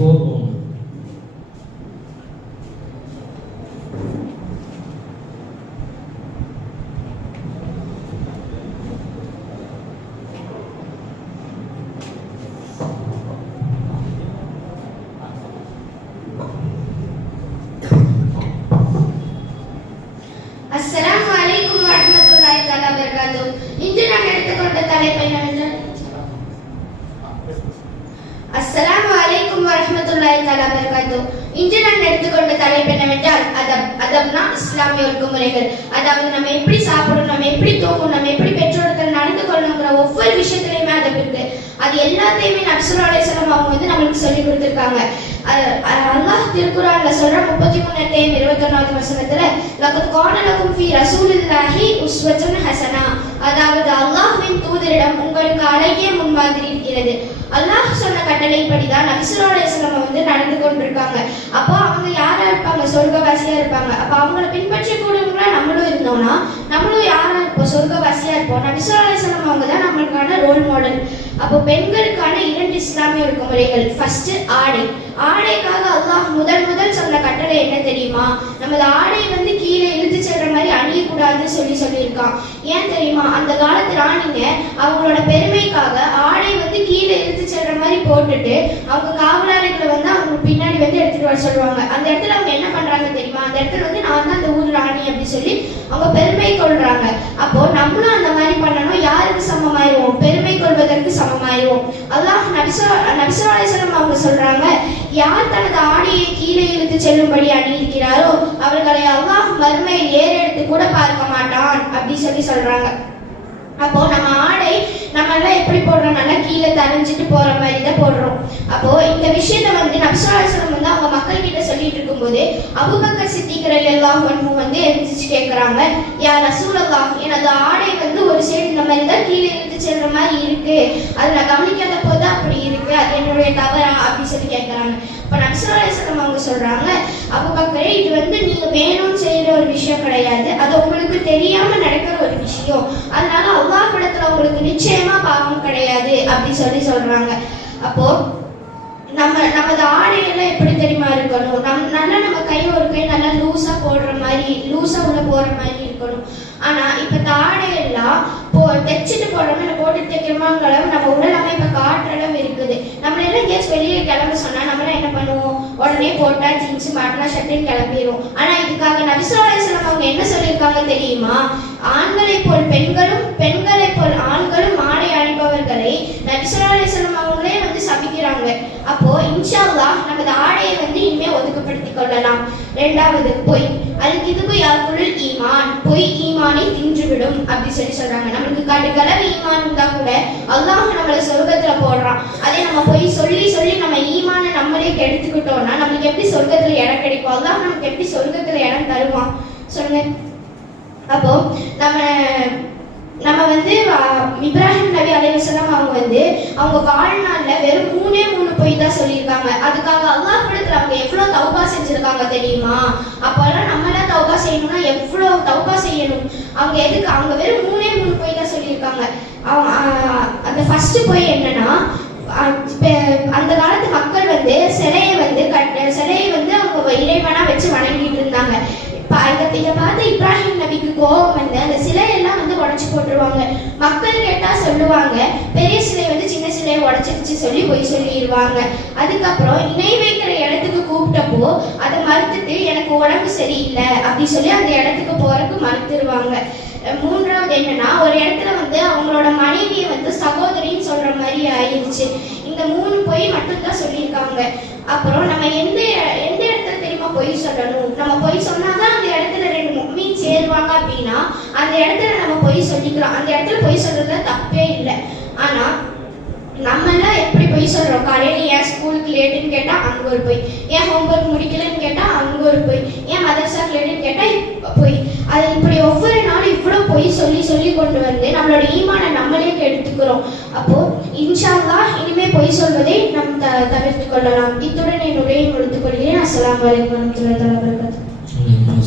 before owner. அஸ்ஸலாமு அலைக்கும் வரஹ்மத்துல்லாஹி தஆலா வபரகாத்துஹு. இன்று நான் எடுத்துக்கொண்ட தலைப்பு என்னவென்றால் அஸ்ஸலாமு அலைக்கும் வரஹ்மத்துல்லாஹி தஆலா வபரகாத்துஹு. இன்று நான் எடுத்துக்கொண்ட தலைப்பு என்னவென்றால் அதப்னா இஸ்லாமிய ஒழுங்குமுறைகள். அதாவது நம்ம எப்படி சாப்பிடணும், நம்ம எப்படி தூங்கணும், நம்ம எப்படி பெற்றோர்கள் நடந்து கொள்ளணுங்கிற ஒவ்வொரு விஷயத்திலையுமே அதப் இருக்கு. அது எல்லாத்தையுமே நபி ஸல்லல்லாஹு அலைஹி வஸல்லம் அவங்க நம்மளுக்கு சொல்லி கொடுத்திருக்காங்க. அல்லாஹ் திருக்குர்ஆன்ல சொல்ற 33 வசனத்துல லகத் கான லகும் ஃபீ ரசூலில்லாஹி உஸ்வத்துன் ஹஸனா, அதாவது அல்லாஹ்வின் தூதரிடம் உங்களுக்கு அழகிய முன்மாதிரி இருக்கிறது. அல்லாஹ் சொன்ன கட்டளைப்படி தான் நபி ஸல்லல்லாஹு அலைஹி வஸல்லம் நடந்து கொண்டிருக்காங்க. அப்போ அவங்க யாரா இருப்பாங்க? சொர்க்கவாசியா இருப்பாங்க. அப்ப அவங்கள பின்பற்றி கூடியவங்களா நம்மளும் இருந்தோம்னா நம்மளும் யாரா இருப்போம்? சொர்க்கவாசியா இருப்போம். நபி ஸல்லல்லாஹு அலைஹி வஸல்லம் அவங்க தான் நம்மளுக்கான ரோல் மாடல். அப்போ பெண்களுக்கான 2 இஸ்லாமிய ஒழுங்குமுறைகள். ஃபர்ஸ்ட் ஆடை. ஆடைக்காக அல்லாஹ் முதல் சொன்ன கட்டளை என்ன தெரியுமா? நமது ஆடை கீழே இழுத்து செல்ற மாதிரி அணியக்கூடாதுன்னு சொல்லியிருக்கான். ஏன் தெரியுமா? அந்த காலத்து ராணிங்க அவங்களோட பெருமைக்காக ஆடை கீழே இழுத்து செல்ற மாதிரி போட்டுட்டு அவங்க காவலாளிகளை அவங்க பின்னாடி எடுத்துட்டு வர சொல்லுவாங்க. அந்த இடத்துல அவங்க என்ன பண்றாங்க தெரியுமா? அந்த இடத்துல நான் தான் அந்த ஊர் ராணி அப்படி சொல்லி அவங்க பெருமை கொள்றாங்க. அப்போ நம்மளும் அந்த மாதிரி பண்ணணும். யாருக்கு சமமாயிருவோம்? பெருமை கொள்வதற்கு சமமாயிருவோம். அல்லாஹ் நபி ஸல்லல்லாஹு அலைஹி வஸல்லம் அவங்க சொல்றாங்க, யார் தனது ஆடையை கீழே இழுத்து செல்லும்படி அணியிருக்கிறாரோ அவர்களை அல்லாஹ் மறுமையில் ஏறெடுத்து கூட பார்க்க மாட்டான் அப்படி சொல்றாங்க. அப்போ நம்ம ஆடை நம்ம எல்லாம் எப்படி போடுறோம்? நல்லா கீழே தரைஞ்சிட்டு போற மாதிரி தான் போடுறோம். அப்போ இந்த விஷயத்த நபி ஸல்லல்லாஹு அலைஹி வஸல்லம் அவங்க மக்கள் கிட்ட சொல்லிட்டு இருக்கும்போது அபூபக்கர் சித்திக் ரலியல்லாஹு அன்ஹு எந்திரிச்சு கேட்கறாங்க, யா ரசூலல்லாஹ், எனது ஆடை ஒரு சைடு இந்த மாதிரி தான் கீழே இழுத்து செல்ற மாதிரி இருக்கு, அது நான் கவனிக்காத போது அப்படி இருக்கு, அது என்னுடைய தவறா அப்படி சொல்லி கேட்கறாங்க. இப்ப நபி ஸல்லல்லாஹு அலைஹி வஸல்லம் அவங்க சொல்றாங்க, அபூபக்கரே, இது நீங்க வேணும்னு செய்யற ஒரு விஷயம் கிடையாது, அது உங்களுக்கு தெரியாம நடக்கிற ஒரு விஷயம். அதனால அல்லாஹ் இடத்துல உங்களுக்கு நிச்சயமா பாவம் கிடையாது அப்படி சொல்றாங்க. அப்போ நமது ஆடையெல்லாம் எப்படி தெரியுமா இருக்கணும்? நல்லா நம்ம கை ஒரு கை நல்லா லூஸா போடுற மாதிரி, லூஸா உள்ள போற மாதிரி இருக்கணும். ஆனா இப்ப இந்த ஆடையெல்லாம் தைச்சிட்டு போடுறோம், இல்லை போட்டு தைக்கிறோமாங்கிற அளவு நம்ம உடல் அமைப்பை காட்டுற அளவு இருக்குது. நம்மள எல்லாம் எங்கேயாச்சும் வெளியே கிளம்ப சொன்னா நம்மளாம் என்ன பண்ணுவோம்? உடனே போட்டா ஜீன்ஸ் மாட்டினா ஷர்ட்டுன்னு கிளம்பிடுவோம். ஆனா இதுக்காக நபி ஸல்லல்லாஹு அலைஹி வஸல்லம் அவங்க என்ன சொல்லியிருக்காங்க தெரியுமா? ஆண்களை போல் பெண்களும், பெண்களை போல் ஆண்களும் ஆடை அணிபவர்களை நபி ஸல்லல்லாஹு அலைஹி வஸல்லம் அவங்களே சபிக்கிறாங்க. அப்போ இன்ஷா அல்லாஹ் நமது ஆடையை இனிமே ஒதுக்கப்படுத்திக் கொள்ளலாம். 2வது பொய். அல்-கிதுபு யாக்குலுல் ஈமான், பொய் ஈமானை தின்றுவிடும் அப்படி சொல்றாங்க. நமக்கு கடுகளவு ஈமான் இருந்தா கூட அல்லாஹ் நம்மளை சொர்க்கத்துல போடுறான். அதே நம்ம பொய் சொல்லி நம்ம ஈமானை நம்மளே கெடுத்துக்கிட்டோம்னா நம்மளுக்கு எப்படி சொர்க்கத்துல இடம் கிடைக்கும்? அல்லாஹ் நமக்கு எப்படி சொர்க்கத்துல இடம் தருவான் சொல்லுங்க. அப்போ நம்ம இப்ராஹிம் நபி அலைஹிஸ்ஸலாம் அவங்க வாழ்நாள்ல வெறும் 3 பொய் தான் சொல்லியிருக்காங்க. அதுக்காக அல்லாஹ் இடத்துல அவங்க எவ்வளவு தௌபா செஞ்சிருக்காங்க தெரியுமா? அப்பெல்லாம் நம்மளாம் தௌபா செய்யணும்னா எவ்வளவு தௌபா செய்யணும். அவங்க வெறும் 3 பொய் தான் சொல்லியிருக்காங்க. அந்த ஃபர்ஸ்ட் பொய் என்னன்னா, அந்த காலத்து மக்கள் சிலையை அவங்க இறைவனா வச்சு வணங்கிட்டு இருந்தாங்க. இதை பார்த்து இப்ராஹிம் நபிக்கு கோபம் அந்த சிலையெல்லாம் உடைச்சு போட்டுருவாங்க. மக்கள் கேட்டா சொல்லுவாங்க, பெரிய சிலை சின்ன சிலையை உடைச்சிருச்சு சொல்லி போய் சொல்லிடுவாங்க. அதுக்கப்புறம் இணை வைக்கிற இடத்துக்கு கூப்பிட்டப்போ அதை மறுத்துட்டு எனக்கு உடம்பு சரியில்லை அப்படி சொல்லி அந்த இடத்துக்கு போறதுக்கு மறுத்துருவாங்க. 3வது என்னன்னா, ஒரு இடத்துல அவங்களோட மனைவியை சகோதரின்னு சொல்ற மாதிரி ஆயிடுச்சு. இந்த 3 பொய் மட்டும்தான் சொல்லியிருக்காங்க. அப்புறம் நம்ம எந்த இடத்துல தெரியுமா பொய் சொல்லணும்? நம்ம பொய் சொன்னாதான் அந்த இடத்துல 2 முஃமின் சேருவாங்க அப்படின்னா அந்த இடத்துல நம்ம பொய் சொல்லிக்கலாம். அந்த இடத்துல பொய் சொல்றதுல தப்பே இல்லை. ஆனா நம்ம எல்லாம் எப்படி பொய் சொல்றோம்? காலையில ஏன் ஸ்கூலுக்கு லேட்டுன்னு கேட்டா அங்க ஒரு பொய், ஏன் ஹோம்ஒர்க் முடிக்கலன்னு கேட்டா அங்க ஒரு பொய், ஏன் மதரசாக்கு லேட்டுன்னு கேட்டா பொய். அது இப்படி ஒவ்வொரு நாளும் இவ்வளவு பொய் சொல்லி கொண்டு நம்மளோட ஈமானை நம்மளே கெடுத்துக்கிறோம். அப்போ இன்ஷா அல்லாஹ் இனிமே பொய் சொல்வதை நாம் தவிர்த்து கொள்ளலாம். இத்துடன் என்னுடைய முடித்துக் கொள்கிறேன். அஸ்ஸலாமு அலைக்கும் வரஹ்மத்துல்லாஹி வபரகாத்துஹு.